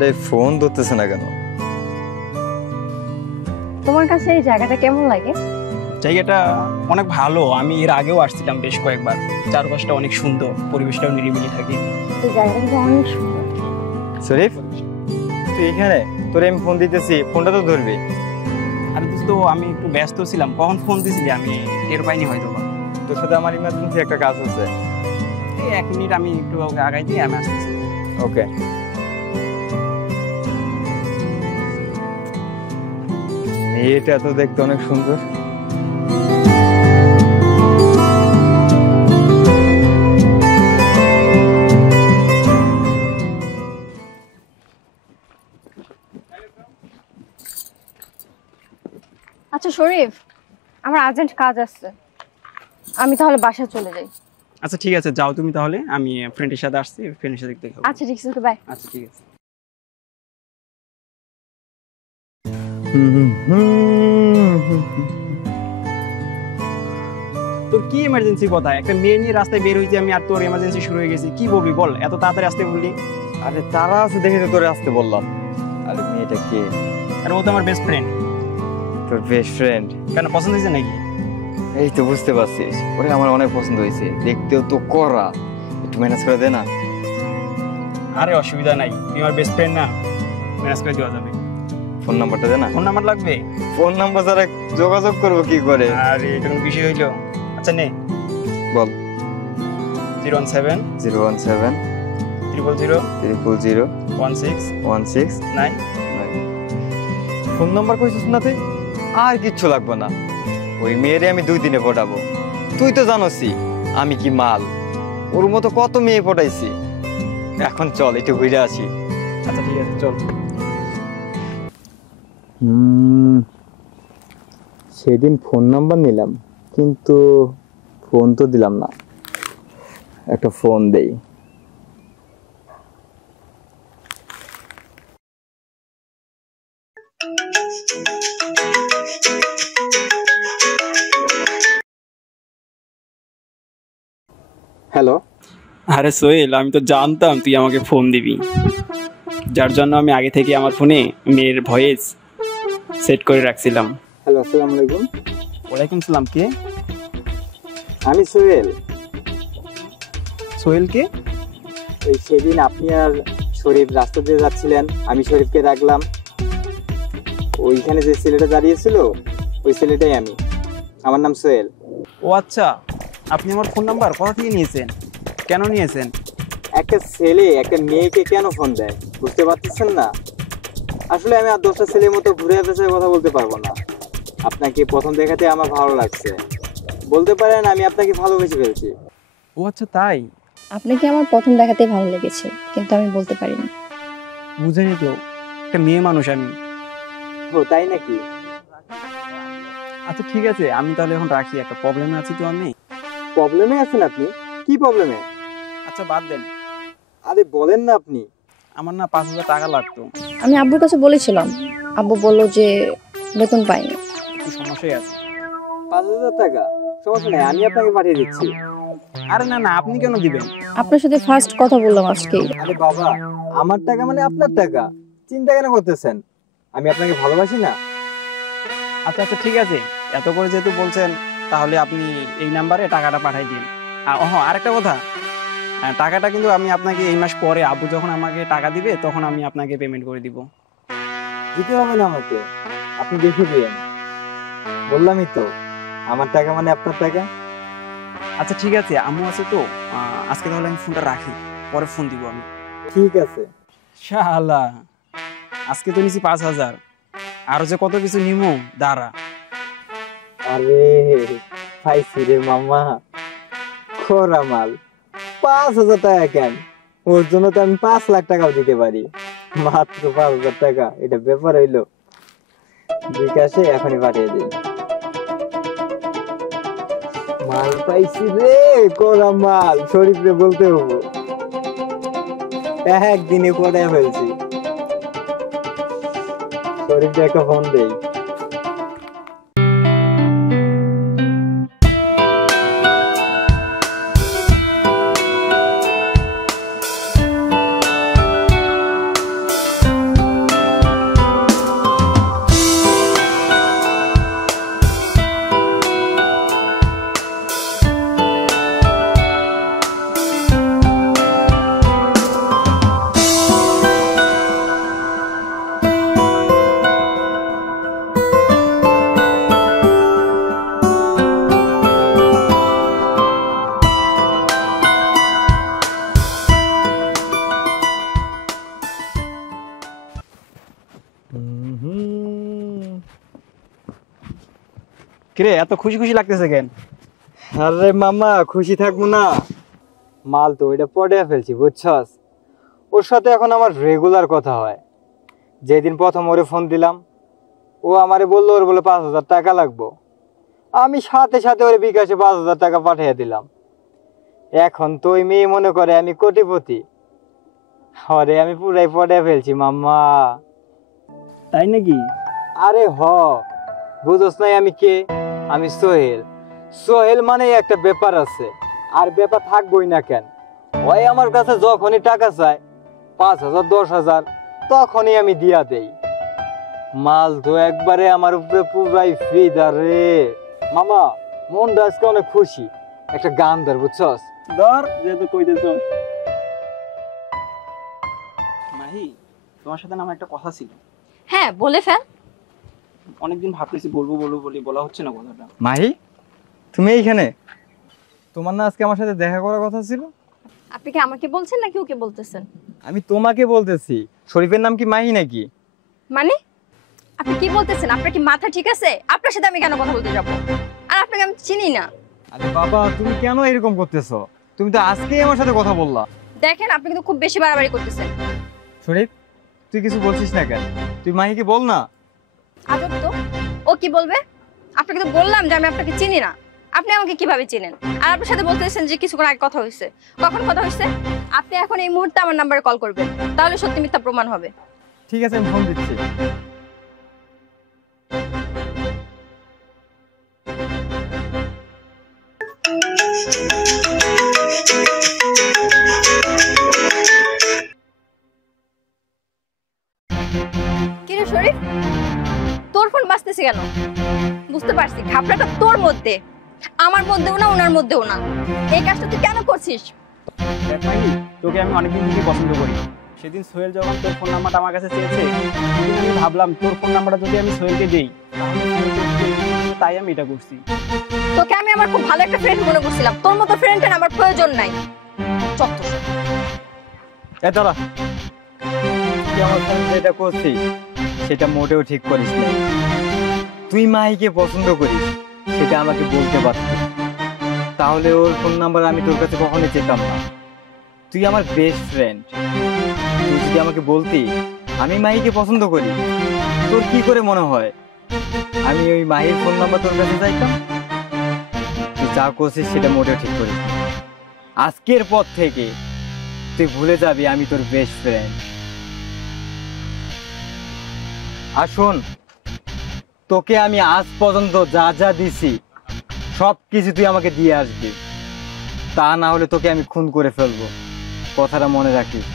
আরে ফোন ধরতেছে না কেন? তোমার কাছে এই জায়গাটা কেমন লাগে? জায়গাটা অনেক ভালো, আমি এর আগেও আসছিলাম বেশ কয়েকবার। চারপাশটা অনেক সুন্দর, পরিবেশটাও নিরিবিলি থাকে। এই জায়গাটা কিন্তু অনেক সুন্দর। শরীফ, তুই এখানে? তোরে আমি ফোন দিতেছি, ফোনটা তো ধরবি। আর তো আমি একটু ব্যস্ত ছিলাম, কখন ফোন দিয়েছিলি আমি টের পাইনি হয়তো। তোর সাথে আমার ইমার্জেন্সি একটা কাজ আছে। এই 1 মিনিট আমি একটু আগাই দিয়ে আমি আসতেছি। ওকে। মেয়েটা তো দেখতে অনেক সুন্দর। আচ্ছা শরীফ, আমার আর্জেন্ট কাজ আছে, আমি তাহলে বাসায় চলে যাই। আচ্ছা ঠিক আছে, যাও তুমি তাহলে, আমি ফ্রেন্ডের সাথে আসছি, ফ্রেন্ডের সাথে দেখা হবে। আচ্ছা ঠিক আছে, বাই। আচ্ছা ঠিক আছে। তোর কি এমার্জেন্সি কথা? একটা মেয়ে নিয়ে রাস্তায় বের হয়েছি আমি, আর তোর এমার্জেন্সি শুরু হয়ে গেছে। কি বলবি বল, এত তাড়াতাড়ি আসতে বললি? আরে তারা আছে দেখে তো তোরে আসতে বললাম। আরে মেয়েটা কে? আর ও তো আমার বেস্ট ফ্রেন্ড। তোর বেস্ট ফ্রেন্ড? কেন, পছন্দ হয়েছে নাকি? এই তো বুঝতে পারছিস, ওরে আমার অনেক পছন্দ হয়েছে, দেখতেও তো কড়া, একটু ম্যানেজ করে দে না। আরে অসুবিধা নাই, তুই আমার বেস্ট ফ্রেন্ড না, ম্যানেজ করে দেওয়া যাবে। ফোন নাম্বারটা দে না। ফোন নাম্বার লাগবে? ফোন নাম্বার ছাড়া যোগাযোগ করবো কি করে? আরে এটা কোনো বিষয় হইলো? আচ্ছা নে বল। 017 017 000 000 16 9। ফোন নাম্বার কইছিস না তুই? আর কিচ্ছু লাগবে না, ওই মেয়েরে আমি 2 দিনে পটাবো। তুই তো জানোসই আমি কি মাল, ওর মতো কত মেয়ে পটাইছি। এখন চল একটু ঘুরে আসি। আচ্ছা ঠিক আছে, চল। সেদিন ফোন নাম্বার নিলাম, কিন্তু ফোন তো দিলাম না। একটা ফোন দেই। হ্যালো। আরে সোহেল, আমি তো জানতাম তুই আমাকে ফোন দিবি, যার জন্য আমি আগে থেকে আমার ফোনে মেয়ের ভয়েস সেট করে রাখছিলাম। হ্যালো, আসসালামু আলাইকুম। ওয়ালাইকুম সালাম। কে? আমি সোহেল। সোহেল কে? এই সেদিন আপনি আর শরীফ রাস্তা দিয়ে যাচ্ছিলেন, আমি শরীফকে রাখলাম। ওইখানে যে ছেলেটা দাঁড়িয়েছিল ওই ছেলেটাই আমি, আমার নাম সোহেল। ও আচ্ছা, আপনি আমার ফোন নাম্বার কোথা থেকে নিয়েছেন, কেন নিয়েছেন? একটা ছেলে একটা মেয়েকে কেন ফোন দেয় বুঝতে পারতেছেন না? আসলে আমি আর 10টা ছেলের মতো ঘুরে পেঁচায় কথা বলতে পারবো না। আপনাকে প্রথম দেখাতে আমার ভালো লাগছে, বলতে পারেন আমি আপনাকে ভালোবেসে ফেলছি। ও আচ্ছা তাই? আপনাকে আমার প্রথম দেখাতেই ভালো লেগেছে, কিন্তু আমি বলতে পারিনি। বুঝেনি তো, একটা মেয়ে মানুষ আমি। ও তাই নাকি? আচ্ছা ঠিক আছে, আমি তাহলে এখন রাখি, একটা প্রবলেমে আছি তো আমি। প্রবলেমে আছেন আপনি? কি প্রবলেমে? আচ্ছা বাদ দেন। আরে বলেন না আপনি। আমার না 5,000 টাকা লাগতো। আমি আব্বুর কাছে বলেছিলাম, আব্বু বলল যে বেতন পাইনি। একটু সমস্যাই আছে। 5,000 টাকা? সমস্যা নেই, আমি আপনাকে পাঠিয়ে দিচ্ছি। আরে না না, আপনি কেন দিবেন? আপনার সাথে ফার্স্ট কথা বললাম আজকে। আরে বাবা, আমার টাকা মানে আপনার টাকা, চিন্তা কেন করতেছেন? আমি আপনাকে ভালোবাসি না? আচ্ছা আচ্ছা ঠিক আছে, এত করে যেহেতু বলছেন, তাহলে আপনি এই নাম্বারে টাকাটা পাঠিয়ে দিন। আর আরেকটা কথা, টাকাটা কিন্তু আমি আপনাকে এই মাস পরে, আব্বু যখন আমাকে টাকা দিবে তখন আমি আপনাকে পেমেন্ট করে দিব। দিতে হবে না আমাকে, আপনি দেখে দিন। বললামই তো, আমার টাকা মানে আপনার টাকা। আচ্ছা ঠিক আছে, আম্মু আছে তো, আজকে তাহলে আমি ফোনটা রাখি, পরে ফোন দিব আমি। ঠিক আছে। শালা, আজকে তো নিছি 5,000, আরো যে কত কিছু নিমু, দাঁড়া। আরে পাইছি রে মামা, খরা মাল। 5,000 টাকা কেন, ওর জন্য তো আমি 5 লাখ টাকাও দিতে পারি। মাত্র 5,000 টাকা, এটা ব্যাপার হইলো? বিকাশে এখনই পাঠিয়ে দিই। মাল পাইছি রে, করা মাল। শরীফ রে বলতে হবো, একদিনে করে ফেলছি। শরীফকে একটা ফোন দেই। কিরে এত খুশি খুশি লাগতেছে কেন? আরে মামা খুশি থাকবো না, মাল তো ওইটা পড়ে ফেলছি বুঝছস। ওর সাথে এখন আমার রেগুলার কথা হয়। যেদিন প্রথম ওরে ফোন দিলাম, ও আমারে বললো ওর বলে 5,000 টাকা লাগবো। আমি সাথে সাথে ওর বিকাশে 5,000 টাকা পাঠিয়ে দিলাম। এখন তো ওই মেয়ে মনে করে আমি কোটিপতি। আরে আমি পুরাই পড়ে ফেলছি মাম্মা। তাই নাকি? আরে বুঝোস নাই আমি কে? আমি সোহেল। সোহেল মানে একটা ব্যাপার আছে, আর ব্যাপার থাকবোই না কেন। ওই আমার কাছে যখনই টাকা চায় 5,000 10,000 তখনই আমি দিয়া দেই। মাল তো একবারে আমার উপরে পুরাই ফিদা রে মামা। মনটা আজকে অনেক খুশি। একটা গান ধর বুঝছস। ধর যেহেতু কইতেছ। মাহি, তোমার সাথে না আমার একটা কথা ছিল। হ্যাঁ বলে ফেল। অনেকদিন ভাবতেছি বলবো বলবো বলি, বলা হচ্ছে না কথাটা। মাহি, তুমি এইখানে? তোমার না আজকে আমার সাথে দেখা করার কথা ছিল? আপনি কি আমাকে বলছেন নাকি ওকে বলতেছেন? আমি তোমাকে বলতেছি। শরীফের নাম কি মাহি নাকি? মানে আপনি কি বলতেছেন? আপনার কি মাথা ঠিক আছে? আপনার সাথে আমি কেন কথা বলতে যাব? আর আপনাকে আমি চিনি না। আরে বাবা, তুমি কেন এরকম করতেছো? তুমি তো আজকেই আমার সাথে কথা বললা। দেখেন আপনি কিন্তু খুব বেশি বাড়াবাড়ি করতেছেন। শরীফ, তুই কিছু বলছিস না কেন? তুই মাহিকে বল না। আদব তো, ও কি বলবে? আপনাকে তো বললাম যে আমি আপনাকে চিনি না। আপনি আমাকে কিভাবে চিনেন? আর আপনার সাথে বলতেছেন যে কিছুক্ষণ আগে কথা হয়েছে। কখন কথা হয়েছে? আপনি এখন এই মুহূর্তে আমার নাম্বারে কল করবেন, তাহলে সত্যি মিথ্যা প্রমাণ হবে। ঠিক আছে, আমি ফোন দিচ্ছি। কিরে শরীফ, তোর ফোন বাজতেছে কেন? বুঝতে পারছি ঘাপড়াটা তোর মধ্যে, আমার মধ্যেও না, ওনার মধ্যেও না। এই কাজটা তুই কেন করছিস? দেখ মাহি, তোকে আমি অনেকদিন থেকে পছন্দ করি। সেদিন সোহেল যখন তোর ফোন নাম্বারটা আমার কাছে চেয়েছে, সেদিন আমি ভাবলাম তোর ফোন নাম্বারটা যদি আমি সোহেলকে দেই তাহলে সোহেলকে পেয়ে যাবে, তাই আমি এটা করছি। তোকে আমি আমার খুব ভালো একটা ফ্রেন্ড মনে করছিলাম, তোর মতো ফ্রেন্ডের আমার প্রয়োজন নাই। চত্ব এ দাঁড়া, তুই আমার সাথে যেটা করছিস সেটা মোটেও ঠিক করিস না। তুই মাহিকে পছন্দ করিস সেটা আমাকে বলতে পারতিস, তাহলে ওর ফোন নাম্বার আমি তোর কাছে কখনো চেতাম না। তুই আমার বেস্ট ফ্রেন্ড। তুই যদি আমাকে বলতি আমি মাহিকে পছন্দ করি, তোর কি করে মনে হয় আমি ওই মাহির ফোন নাম্বার তোর কাছে চাইতাম? তুই যা করছিস সেটা মোটেও ঠিক করিস না। আজকের পর থেকে তুই ভুলে যাবি আমি তোর বেস্ট ফ্রেন্ড। আর শোন, তোকে আমি আজ পর্যন্ত যা যা দিছি সব কিছু তুই আমাকে দিয়ে আসবি, তা না হলে তোকে আমি খুন করে ফেলবো। কথাটা মনে রাখিস।